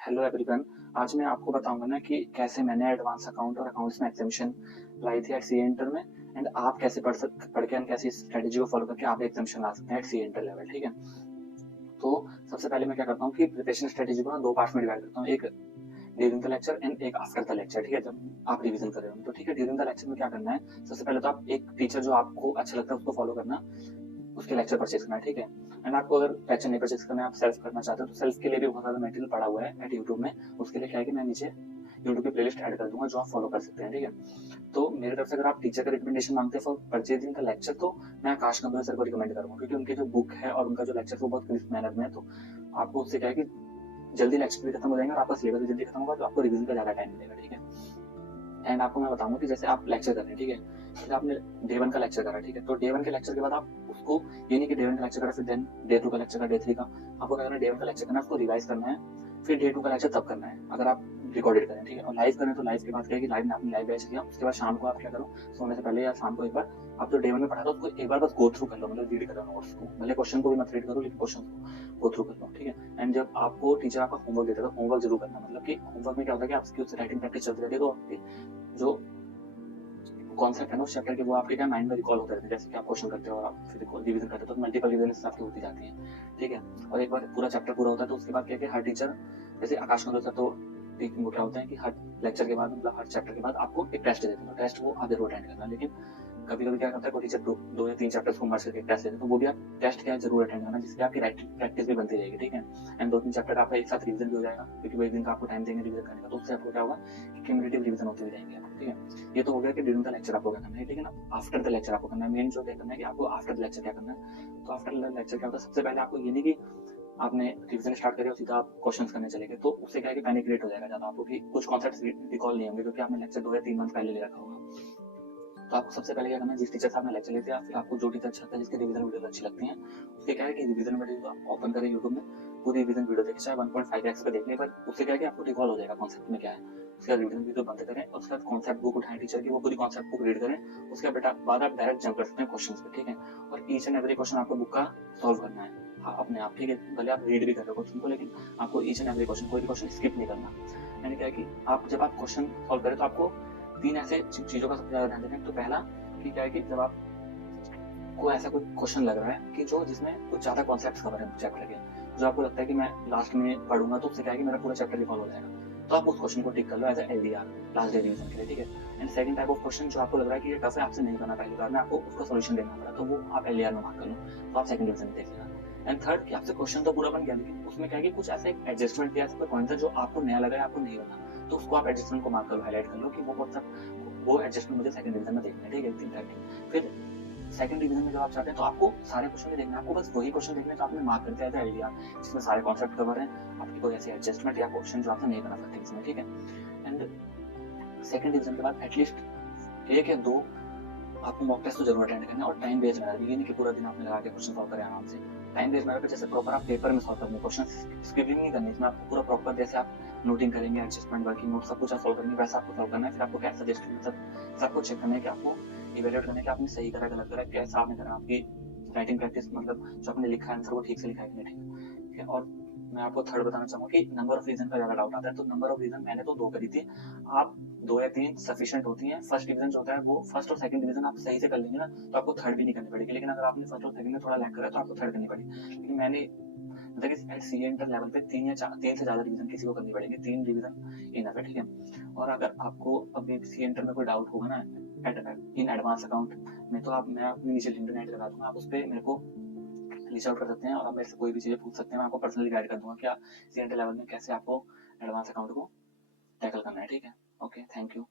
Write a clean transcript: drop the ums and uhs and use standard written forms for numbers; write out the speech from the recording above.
Hello everyone. आज मैं आपको बताऊंगा ना कि कैसे मैंने एडवांस अकाउंट और अकाउंट्स में एग्जामिशन लाई थी एट सी इंटर में। एंड आप कैसे पढ़ के कैसे स्ट्रेटेजी को फॉलो करके आप एग्जामिशन ला सकते हैं एट सी इंटर लेवल। ठीक है, तो सबसे पहले मैं क्या करता हूँ कि प्रिपरेशन स्ट्रेटेजी को ना दो पार्ट में डिवाइड करता हूँ, एक ड्यूरिंग द लेक्चर एंड एक आफ्टर द लेक्चर। ठीक है, जब आप रिवीजन कर रहे हो तो ठीक है, ड्यूरिंग द लेक्चर में क्या करना है, सबसे पहले तो आप एक टीचर जो आपको अच्छा लगता है उसको फॉलो करना, उसके लेक्चर परचेज करना है। ठीक है, एंड आपको अगर लेक्चर नहीं परचेज करना है, आप सेल्फ करना चाहते हो तो सेल्फ के लिए भी बहुत सारा मटेरियल पड़ा हुआ है एट यूट्यूब में। उसके लिए क्या है कि मैं नीचे यूट्यूब की प्लेलिस्ट ऐड कर दूंगा जो आप फॉलो कर सकते हैं। ठीक है, तो मेरी तरफ से अगर आप टीचर का रिकमेंडेशन मांगते हैं फॉर परचेजिंग का लेक्चर तो मैं आकाश गंगोई सर को रिकमेंड करूंगा, क्योंकि उनकी जो बुक है और उनका जो लेक्चर वो बहुत क्रिस्प मैनर में है। तो आपको उससे क्या है कि जल्दी लेक्चर भी खत्म हो जाएंगे और आपका सिलेबस भी जल्दी खत्म होगा, तो आपको रिवीजन का ज्यादा टाइम मिलेगा। ठीक है, एंड आपको मैं बताऊंगा कि जैसे आप लेक्चर कर रहे हैं, ठीक है, फिर आपने डे 1 का लेक्चर करा, ठीक है, तो डे 1 के लेक्चर के बाद आप उसको, ये नहीं कि डे 1 का लेक्चर करा फिर देन डे 2 का लेक्चर करा, डे 3 का, आपको क्या करना है, डे 1 का लेक्चर करना है, उसको रिवाइज करना है, फिर डे 2 का लेक्चर तब करना है अगर आप रिकॉर्डेड करें। ठीक है, और लाइव करें तो लाइव के बाद क्या है कि लाइव में आपने लाइव बैच किया, उसके बाद शाम को आप क्या करो, सोने से पहले या शाम को एक बार आप जो डे 1 में पढ़ा था उसको एक बार बस गो थ्रू कर लो, मतलब रीड करो नोट्स को, भले क्वेश्चन को भी मत रीड करो लेकिन क्वेश्चन को गो थ्रू कर लो। ठीक है, एंड जब आपको टीचर आपका होमवर्क देता है तो होमवर्क जरूर करना, मतलब कि होमवर्क में क्या होता है कि आपकी उससे राइटिंग प्रैक्टिस चलती रहती है, तो आपकी जो कॉन्सेप्ट है ना उस चैप्टर के वो आपके क्या माइंड में रिकॉल होते रहते हैं, जैसे कि आप क्वेश्चन करते हो और आप फिर रिवीजन करते हो तो मल्टीपल रिवीजन आपकी होती जाती है। ठीक है, और एक बार पूरा चैप्टर पूरा होता है तो उसके बाद क्या है कि हर टीचर, जैसे आकाश कंदोर सर, तो वो क्या होता है कि हर लेक्चर के बाद, मतलब हर चैप्टर के बाद आपको एक टेस्ट देते हैं, टेस्ट वो आप जरूर अटेंड करना। लेकिन कभी कभी क्या करता है कोई टीचर दो या तीन चैप्टर्स को मर्ज करके टेस्ट देते हैं, तो वो भी आप टेस्ट क्या है जरूर अटेंड करना, जिससे आपकी राइटिंग प्रैक्टिस भी बनती रहेगी। ठीक है, एंड दो तीन चैप्टर का आपका एक साथ रिवीजन भी हो जाएगा, क्योंकि वो एक दिन का आपको टाइम देंगे रिवीजन करने का, तो उससे आपको क्या होगा कि क्यूमुलेटिव रिवीजन होती हुई रहेंगे आपको। ठीक है, ये तो हो गया कि ड्यूरिंग द लेक्चर आपको क्या करना है, लेकिन आफ्टर द लेक्चर आपको करना है, मेन जो क्या करना है कि आपको आफ्टर द लेक्चर क्या करना है। तो आफ्टर द लेक्चर क्या होता है, सबसे पहले आपको ये नहीं कि आपने रिवीजन स्टार्ट करिए और सीधा आप क्वेश्चंस करने चले गए, तो उससे क्या है कि पैनिक क्रिएट हो जाएगा ज्यादा, आपको कि कुछ कॉन्सेप्ट्स रिकॉल नहीं होंगे क्योंकि आपने लेक्चर 2 या 3 मंथ पहले ले रखा होगा। तो आपको सबसे पहले क्या करना है, जिस टीचर से आपने लेक्चर लेते हैं या फिर आपको जो टीचर अच्छा लगता है, जिसके रिवीजन वीडियो अच्छी लगती हैं, उसके क्या है कि रिवीजन वीडियो आप ओपन करें यूट्यूब में, पूरी रिवीजन वीडियो देखें, चाहे 1.5x पे देखने पर, उससे क्या है कि आपको रिकॉल हो जाएगा कॉन्सेप्ट में क्या है। उसके बाद रिवीजन वीडियो बंद करें और उसके बाद कॉन्सेप्ट बुक उठाएं टीचर की, वो पूरी कॉन्सेप्ट बुक रीड करें, उसके बाद आप डायरेक्ट जंप कर सकते हैं क्वेश्चन पे। ठीक है, और ईच एंड एवरी क्वेश्चन आपको बुक का सॉल्व करना है, हाँ, अपने आप। ठीक है, भले आप रीड भी कर रहे हो क्वेश्चन को, लेकिन आपको ईच एंड एवरी क्वेश्चन, कोई भी क्वेश्चन स्किप नहीं करना। यानी क्या है कि आप जब आप क्वेश्चन सॉल्व करें तो आपको तीन ऐसे चीजों का सबसे ज्यादा ध्यान देना है। तो पहला कि क्या है कि जब आप को ऐसा कोई क्वेश्चन लग रहा है कि जो जिसमें कुछ ज्यादा कॉन्सेप्ट्स कवर है चैप्टर के, जो आपको लगता है कि मैं लास्ट में पढ़ूंगा तो उससे क्या है कि मेरा पूरा चैप्टर रिकॉल हो जाएगा, तो आप उस क्वेश्चन को टिक कर लो as LDR, last day revision के लिए। ठीक है, and second type of question जो आपको लग रहा है कि ये टफ है, आपसे नहीं करना पहली बार में, आपको उसका सोल्यूशन देना पड़ा, तो वो आप एलडीआर में मार्क कर लो, तो आप सेकंड डिवीजन में देख लेना। एंड थर्ड कि आपसे क्वेश्चन तो पूरा बन गया, लेकिन उसमें क्या है कि कुछ ऐसा एक एडजस्टमेंट या ऐसा कोई पॉइंट था जो आपको नया लगा है, आपको नहीं बना, तो उसको आप एडजस्टमेंट को मार्क कर लो, हाईलाइट कर लो कि वो कॉन्सेप्ट, वो एडजस्टमेंट मुझे सेकंड डिवीजन में देखना है। ठीक है, तीन टाइप। फिर सेकंड डिवीजन में जब आप चाहते हैं तो आपको सारे क्वेश्चन नहीं देखना, आपको बस वही क्वेश्चन देखने का आपने मार्क कर दिया था आइडिया, जिसमें सारे कॉन्सेप्ट कवर हैं, आपकी कोई ऐसी एडजस्टमेंट या क्वेश्चन जो आपने नहीं बना सकते इसमें। ठीक है, एंड सेकंड डिवीजन के बाद एटलीस्ट एक या दो आपको मॉक टेस्ट तो जरूर अटेंड करना है, और टाइम बेस्ड मैनर, ये नहीं कि पूरा दिन आपने लगा के क्वेश्चन सॉल्व करें आराम से। टाइम बेस्ड मैनर पे जैसे प्रॉपर आप पेपर में सॉल्व करने, क्वेश्चन स्किपिंग नहीं करनी, इसमें आपको पूरा प्रॉपर जैसे आप नोटिंग करेंगे, एडजस्टमेंट, वर्किंग नोट, सब कुछ आप सॉल्व करेंगे वैसा आपको सॉल्व करना है। फिर आपको क्या सजेस्ट, सब कुछ चेक करना है कि आपको इवेल्युएट करना है कि आपने सही करा, गलत करा, कैसा आपने करा, आपकी राइटिंग प्रैक्टिस, मतलब जो आपने लिखा है आंसर वो ठीक से लिखा है कि नहीं। ठीक है, और मैं आपको थर्ड बताना चाहूंगा कि नंबर ऑफ रीजन का ज्यादा डाउट आता है, तो नंबर ऑफ रीजन मैंने तो 2 करी थी, आप 2 या 3 सफिशिएंट होती हैं। फर्स्ट डिवीजन जो होता है वो फर्स्ट और सेकंड डिवीजन आप सही से कर लेंगे ना तो आपको थर्ड भी नहीं करनी पड़ेगी, लेकिन अगर आपने फर्स्ट और सेकंड में थोड़ा लैग करा तो आपको थर्ड करनी पड़ेगी। लेकिन मैंने मतलब कि एट सी इंटर लेवल पे 3 से ज्यादा रिवीजन किसी को करनी पड़ेगी, 3 रिवीजन इनफ है। ठीक है, और अगर आपको अभी सी इंटर में कोई डाउट होगा ना इन एडवांस अकाउंट में, तो आप, मैं अपनी नीचे लिंक डोनेट लगा दूंगा, आप उस पर मेरे को रीच आउट कर सकते हैं और आप मेरे से कोई भी चीजें पूछ सकते हैं, मैं आपको पर्सनली गाइड कर दूंगा कि सी इंटर लेवल में कैसे आपको एडवांस अकाउंट को टैकल करना है। ठीक है, ओके, थैंक यू।